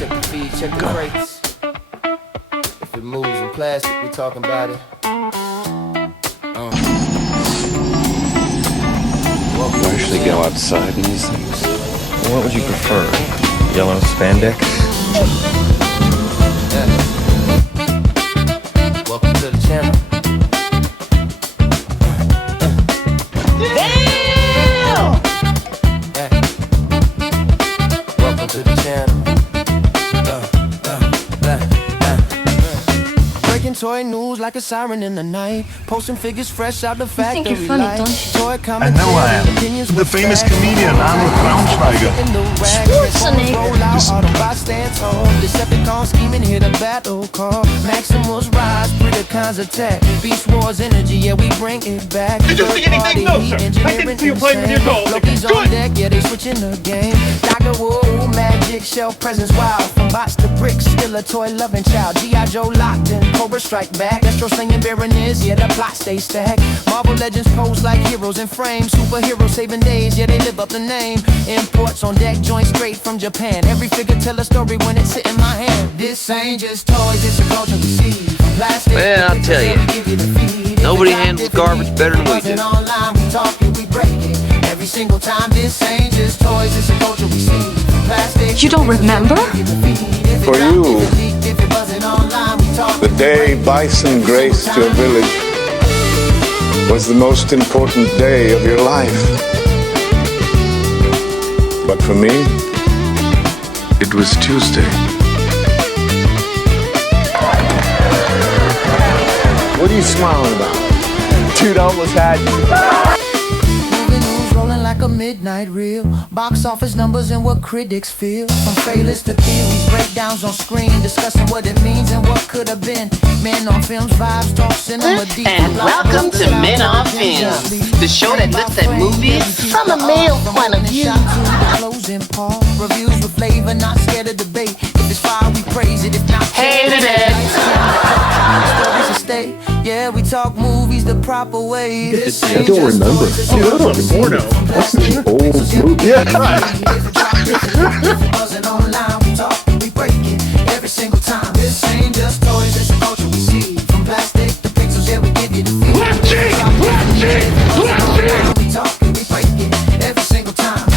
check the feed, check the brakes. If it moves in plastic, we talking about it. You actually go outside in these things? What would you prefer? Yellow spandex? Yeah. Welcome to the channel. Damn! Yeah. Welcome to the channel. Breaking toy news like a siren in the night. Posting figures fresh out the factory. think you're funny, don't you? Toy I know I am. The famous comedian Arnold Braunschweiger. Decepticon scheming, hit a battle call. Maximus rise, Predacons attack. Beast Wars energy, yeah, we bring it back. Did you see anything? No, sir. I didn't see you playing with your dolls. Loki's on deck, yeah, they switching the game. Dr. Wu, magic, shell presence wild. From bots to bricks, still a toy loving child. G.I. Joe locked in, Cobra strike back. Destro slinging Baroness, yeah, the plot stays stacked. Marvel legends pose like heroes in frames. Superheroes saving days, yeah, they live up the name. Imports on deck, joints straight from Japan. Every figure tell a story when it's hit in my hand. This ain't just toys, it's a culture we see. Plastic, well, I'll tell you, nobody handles garbage better than we do. Online, we talk it, we break it. Every single time, this ain't just toys, it's a culture we see. Plastic, You don't remember? For you, the day bison graced your village was the most important day of your life. But for me, it was Tuesday. What are you smiling about? Dude, I almost had you. Moving news rolling like a midnight reel. Box office numbers and what critics feel. From failures to kills, breakdowns on screen, discussing what it means and what could have been. Men on films, vibes, talk cinema deep. And welcome to Men on Films, the show that looks at movies from a male point of view. Closing part, reviews with flavor, not scared of debate. If it's fire, we praise it. If not, Hated it. Stories to stay. Yeah, we talk movies the proper way. This I don't remember. Dude, that was like a porno. That's such an old movie. Yeah. Buzzing online, we talk, we break it every single time. This ain't just toys, it's a culture we see. From plastic to pixels, yeah, we give you the feel. We talk, we break it every single time.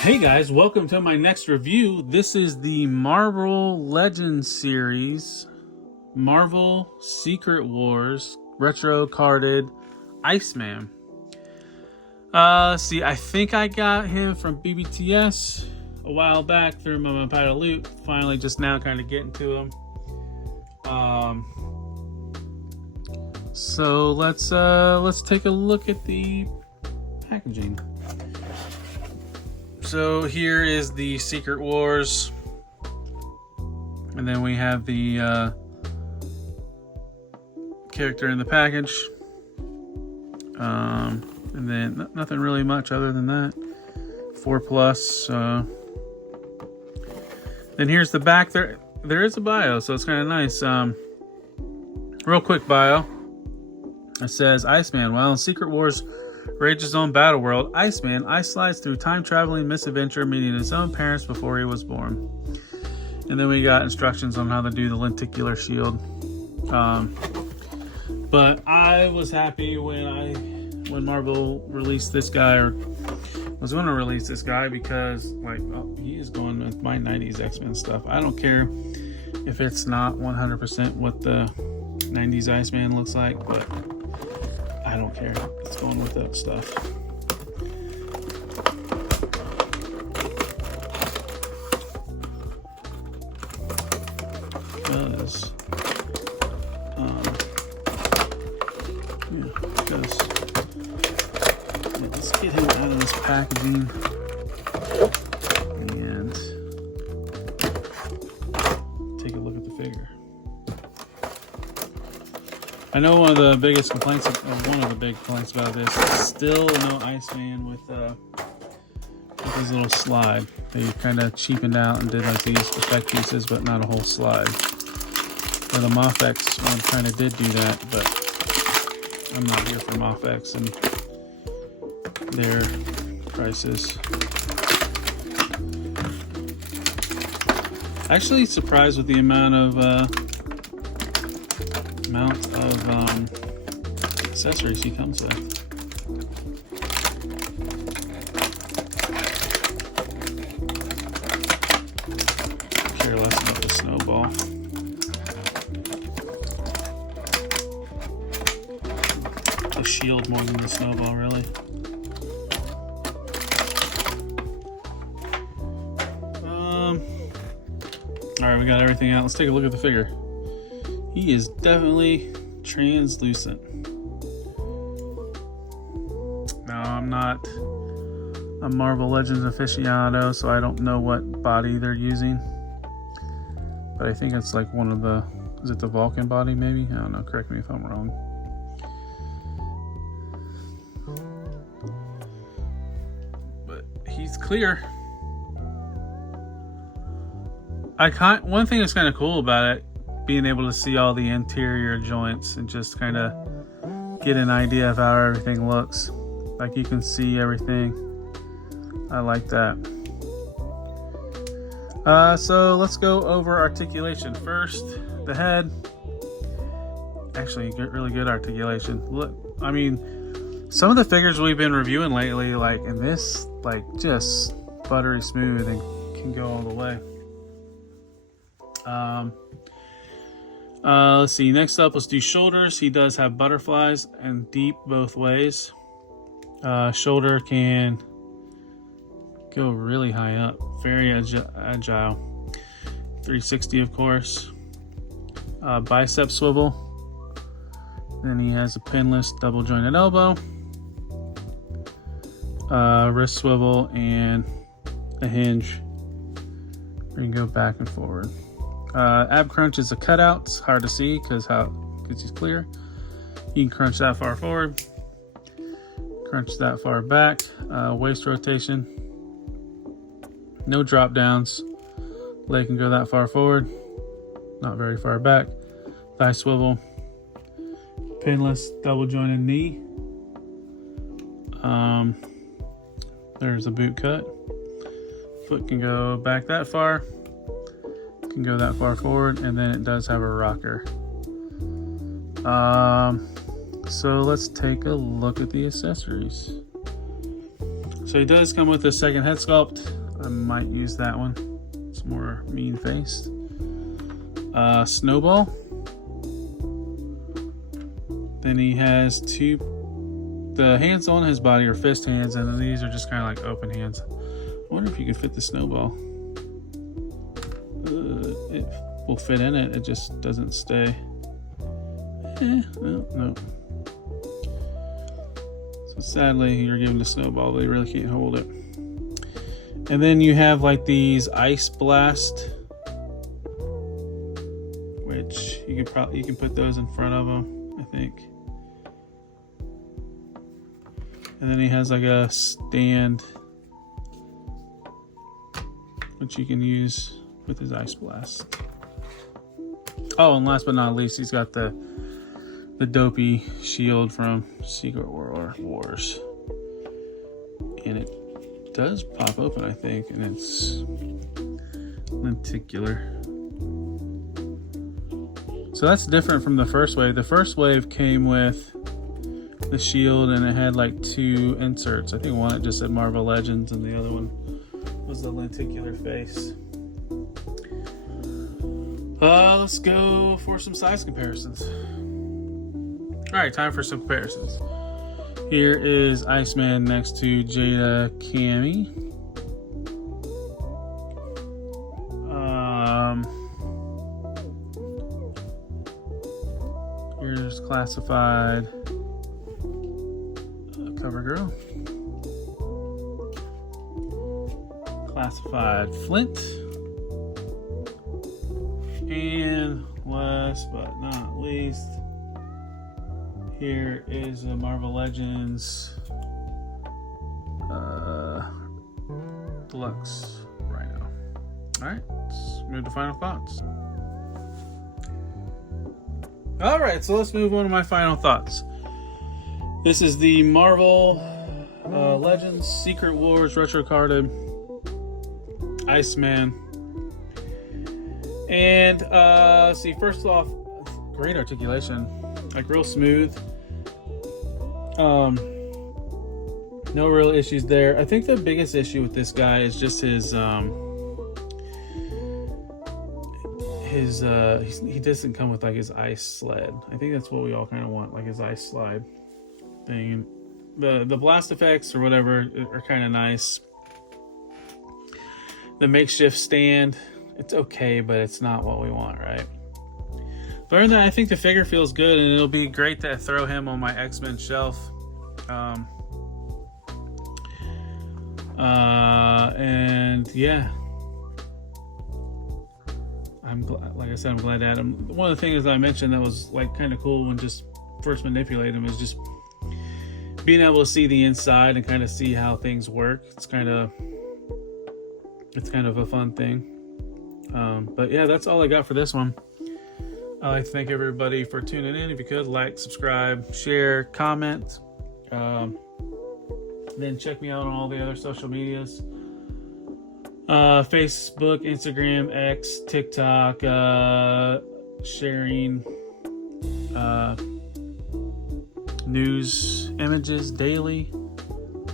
Hey guys, welcome to my next review. This is the Marvel Legends series, Marvel Secret Wars Retro Carded Iceman. See, I think I got him from BBTS a while back through my pile of loot. Finally, just now kind of getting to him. So let's take a look at the packaging. So here is the Secret Wars, and then we have the character in the package, and then nothing really much other than that. 4+. Then here's the back. There is a bio, so it's kind of nice. Real quick bio. It says, Iceman, while in Secret Wars Rage's own battle world, Iceman ice slides through time-traveling misadventure, meeting his own parents before he was born. And then we got instructions on how to do the lenticular shield. But I was happy when Marvel released this guy, or was going to release this guy, because he is going with my 90s X-Men stuff. I don't care if it's not 100% what the 90s Iceman looks like, but I don't care. It's going with that stuff. Because get him out of this packaging and take a look at the figure. I know one of the big complaints about this is still no Iceman with his little slide. They kind of cheapened out and did like these effect pieces, but not a whole slide. Well, the Mofex one kind of did do that, but I'm not here for Mofex and their prices. Actually surprised with the amount of accessories he comes with. Care less about the snowball. The shield more than the snowball, really. Alright, we got everything out. Let's take a look at the figure. He is definitely translucent. Now, I'm not a Marvel Legends aficionado, so I don't know what body they're using. But I think it's like one of the... Is it the Vulcan body, maybe? I don't know. Correct me if I'm wrong. But he's clear. One thing that's kind of cool about it, being able to see all the interior joints and just kind of get an idea of how everything looks. Like you can see everything. I like that. So let's go over articulation. First, the head. Actually, really good articulation. Look, I mean, some of the figures we've been reviewing lately, like in this, like just buttery smooth and can go all the way. Let's see. Next up, let's do shoulders. He does have butterflies and deep both ways. Shoulder can go really high up. Very agile. 360, of course. Bicep swivel. Then he has a pinless double jointed elbow. Wrist swivel and a hinge where you can go back and forward. Ab crunch is a cutout. It's hard to see because he's clear. You can crunch that far forward, crunch that far back. Waist rotation, no drop downs. Leg can go that far forward, not very far back. Thigh swivel, pinless double jointed knee. There's a boot cut. Foot can go back that far. Can go that far forward, and then it does have a rocker. So let's take a look at the accessories. So he does come with a second head sculpt. I might use that one. It's more mean faced. Snowball. Then he has the hands on his body are fist hands, and then these are just kind of like open hands. I wonder if you could fit the snowball. It will fit in it, it just doesn't stay. No. So sadly, you're given the snowball, but you really can't hold it. And then you have like these ice blast, which you can put those in front of him, I think. And then he has like a stand, which you can use with his ice blast. Oh, and last but not least, he's got the dopey shield from Secret Wars. And it does pop open, I think, and it's lenticular. So that's different from the first wave. The first wave came with the shield and it had like two inserts. I think one it just said Marvel Legends and the other one was the lenticular face. Let's go for some size comparisons. Alright, time for some comparisons. Here is Iceman next to Jada Cammy. Here's Classified Cover Girl. classified flint. And last but not least, here is a Marvel Legends Deluxe Rhino. Alright, let's move to final thoughts. Alright, so let's move on to my final thoughts. This is the Marvel Legends Secret Wars Retro Carded Iceman. And see, first off, great articulation, like real smooth. No real issues there. I think the biggest issue with this guy is just his he doesn't come with like his ice sled. I think that's what we all kind of want, like his ice slide thing. The blast effects or whatever are kind of nice. The makeshift stand, it's okay, but it's not what we want, right? But other than that, I think the figure feels good, and it'll be great to throw him on my X-Men shelf. And yeah, like I said, I'm glad to add him. One of the things I mentioned that was like kind of cool when just first manipulating him is just being able to see the inside and kind of see how things work. It's kind of a fun thing. But yeah, that's all I got for this one. I'd like to thank everybody for tuning in. If you could, like, subscribe, share, comment. Then check me out on all the other social medias. Facebook, Instagram, X, TikTok, sharing news images daily.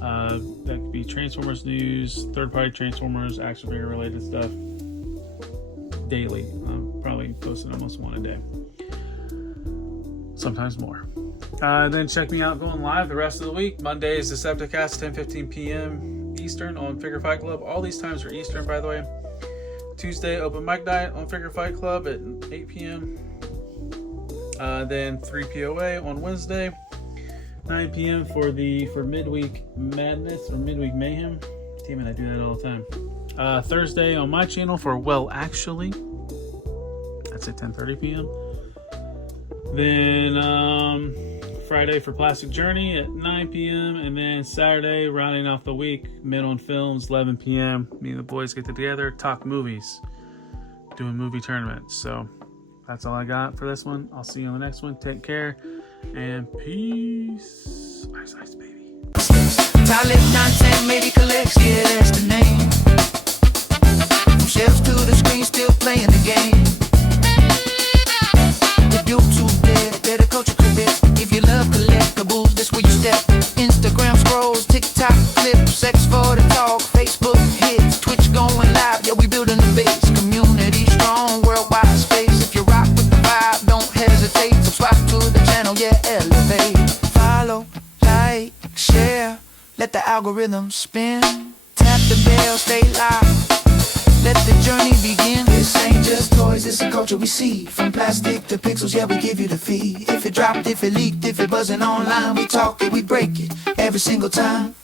That could be Transformers news, third-party Transformers, action figure related stuff daily. I'm probably posting almost one a day, sometimes more. Then check me out going live the rest of the week. Mondays, Decepticast, 10:15 p.m. Eastern on Figure Fight Club. All these times are Eastern, by the way. Tuesday, Open Mic Night on Figure Fight Club at 8 p.m. Then 3 POA on Wednesday, 9 p.m. for Midweek Madness or Midweek Mayhem. Damn it, I do that all the time. Thursday on my channel for Well Actually. That's at 10:30 p.m. Then Friday for Plastic Journey at 9 p.m. And then Saturday, rounding off the week, Mid on Films, 11 p.m. Me and the boys get together, talk movies, doing movie tournaments. So that's all I got for this one. I'll see you on the next one. Take care and peace. Ice, ice, baby. Talib 910, maybe collects, yeah, that's the name. From shelves to the screen, still playing the game. The YouTube dead, better culture credits. If you love collectibles, this where you step. Instagram scrolls, TikTok clips, sex for the talk, Facebook hits, Twitch going live, yeah, we building the base. Community strong, worldwide space. If you rock with the vibe, don't hesitate. Subscribe to the channel, yeah, elevate. Follow, like, share, let the algorithm spin. Tap the bell, stay live, let the journey begin. This ain't just toys, it's a culture we see. From plastic to pixels, yeah, we give you the fee. If it dropped, if it leaked, if it buzzing online, we talk it, we break it every single time.